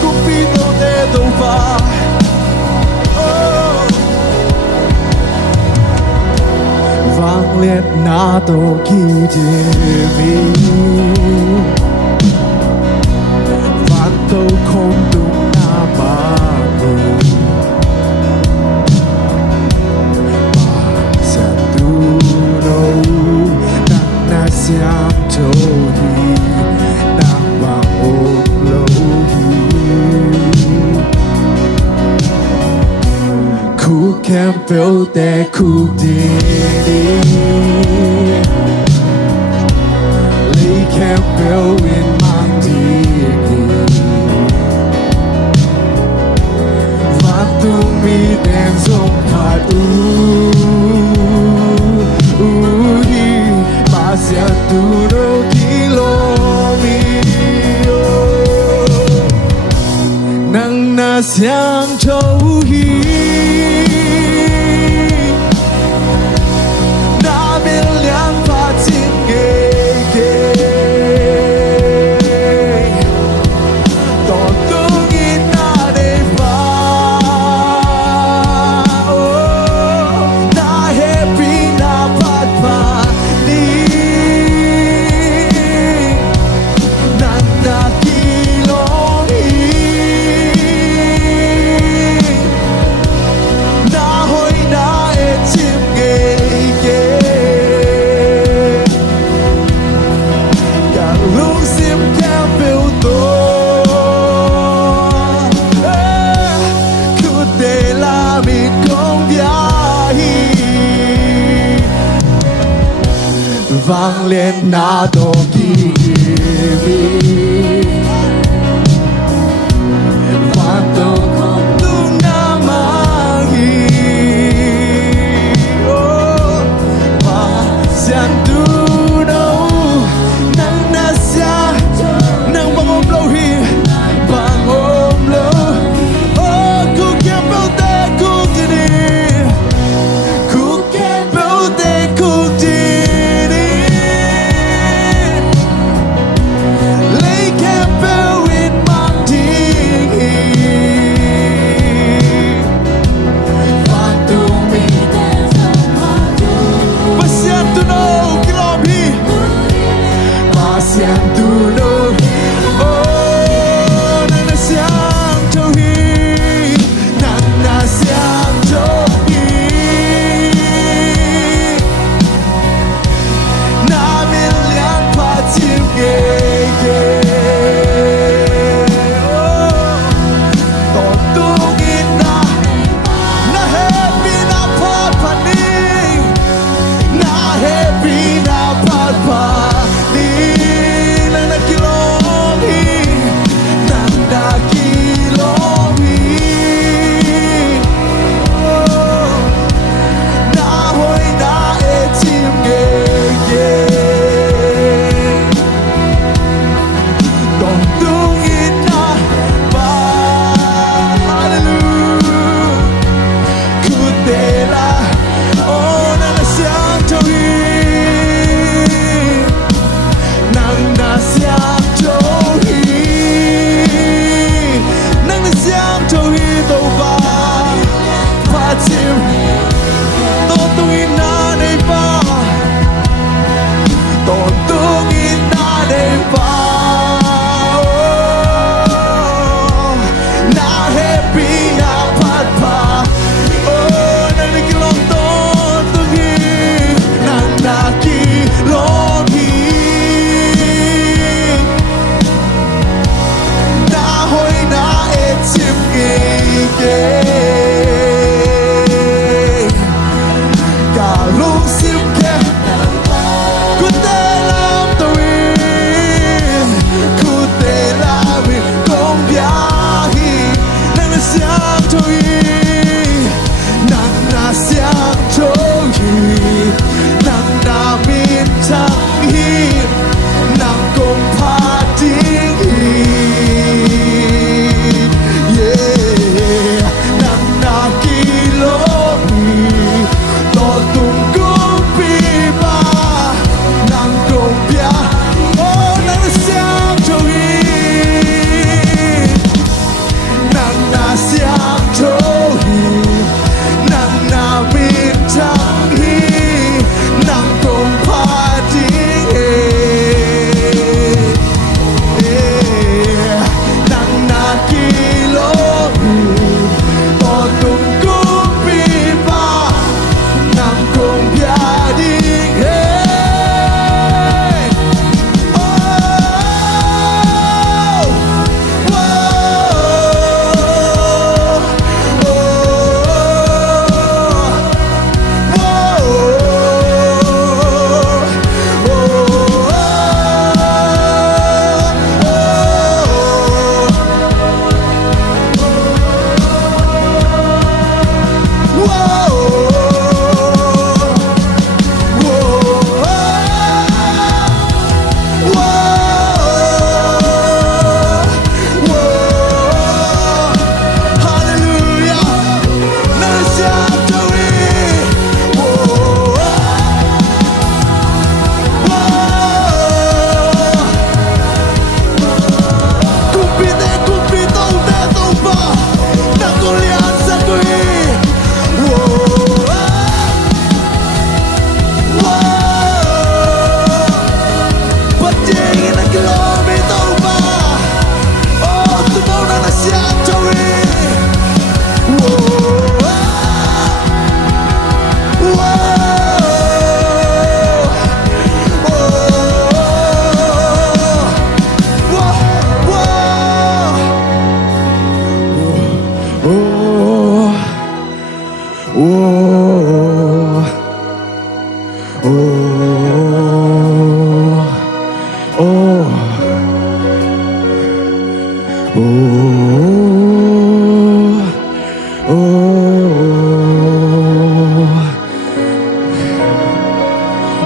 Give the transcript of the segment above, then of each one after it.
Cupido de Dover. Vang liệt na to ki mi Van to không đúng na ba mi Ba sa tu no Nang na siam cho hi Nang ba o lo hi Ku can build that ku did Lay can build in my dear Van to me then so hard Masya tu no kilo mi Nang na siang châu hi Vang lên na to ki Van to không đúng na ma hi Ba sian tu đâu Nang na sia Nang bang ôm lâu hi Bang ôm lâu Ku can build that ku đi Ku can build that ku đi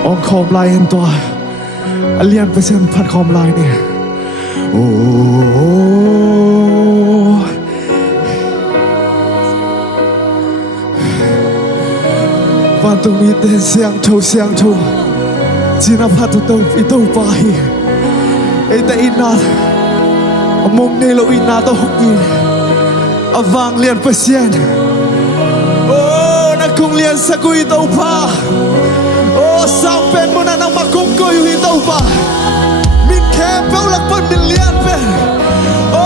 องคอมลายเห็นตัวเลียนไปเส้นพัดคอมลายเนี่ยโอ้วันต้องมีแต่เสียงโชว์เสียงโชว์จีน่าพัดตัวอีตัวไปไอ้แต่อินามุมนี้เราอินาตัวหกยินอวางเลียนไปเสียนโอ้นักคงเลียนสักกุยตัวพาโอ้สาวเป็นมุนันมาคงกุยหิตัวพามินแค่เป้าหลักพันมิลเลียนเป็นโอ้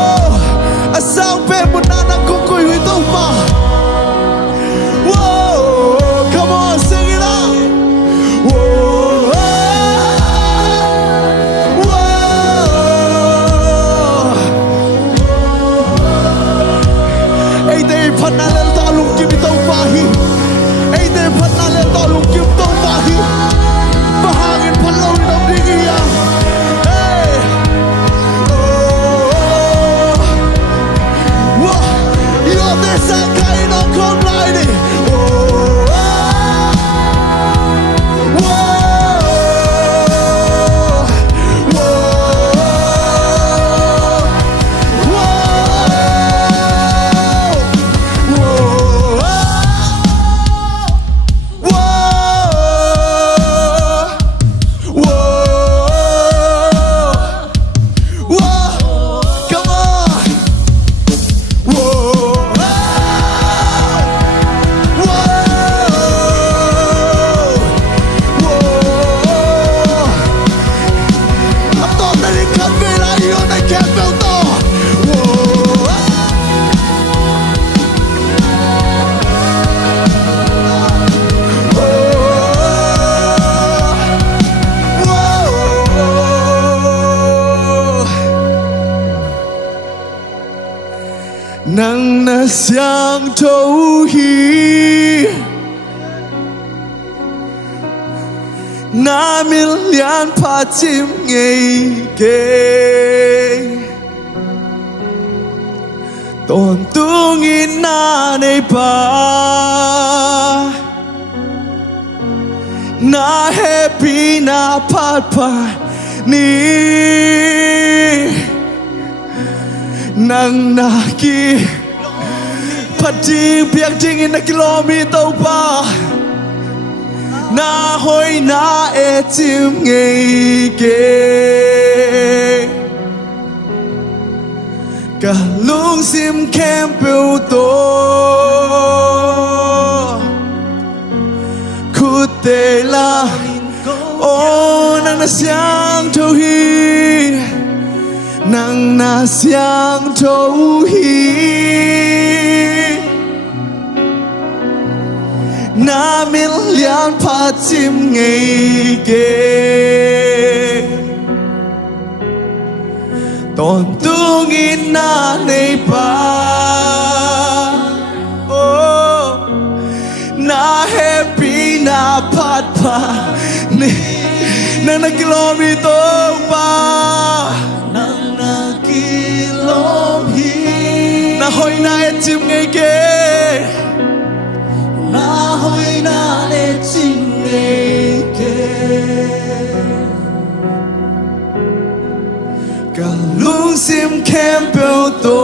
สาวเป็นมุนันคงกุยหิตัวพาCome on, sing it out. Whoa, whoa. Hey, they put na lel to lung kim to bahi. Hey, they put na lel to lung kim to bahi. Bahagin palong dom digiya. Hey, oh, whoa. You're this kind of come riding. Nang nasyang tauhi Na milyan patim ngay Tôn tungin na nay pa Na happy na patpa ni Nang naki Pading piak dingin na kilometer pa Na hoy na etim ngay Kalung sim kempel to Kutela Oh nang nasyang tauhi Nang nasyang tauhi Na milyan patim ngay Tôn tungin na nay pa Oh Na happy na patpa Nang kilometer pa Na hoy na etim ngay Na hoy na etim ngay Kalung sim kempel to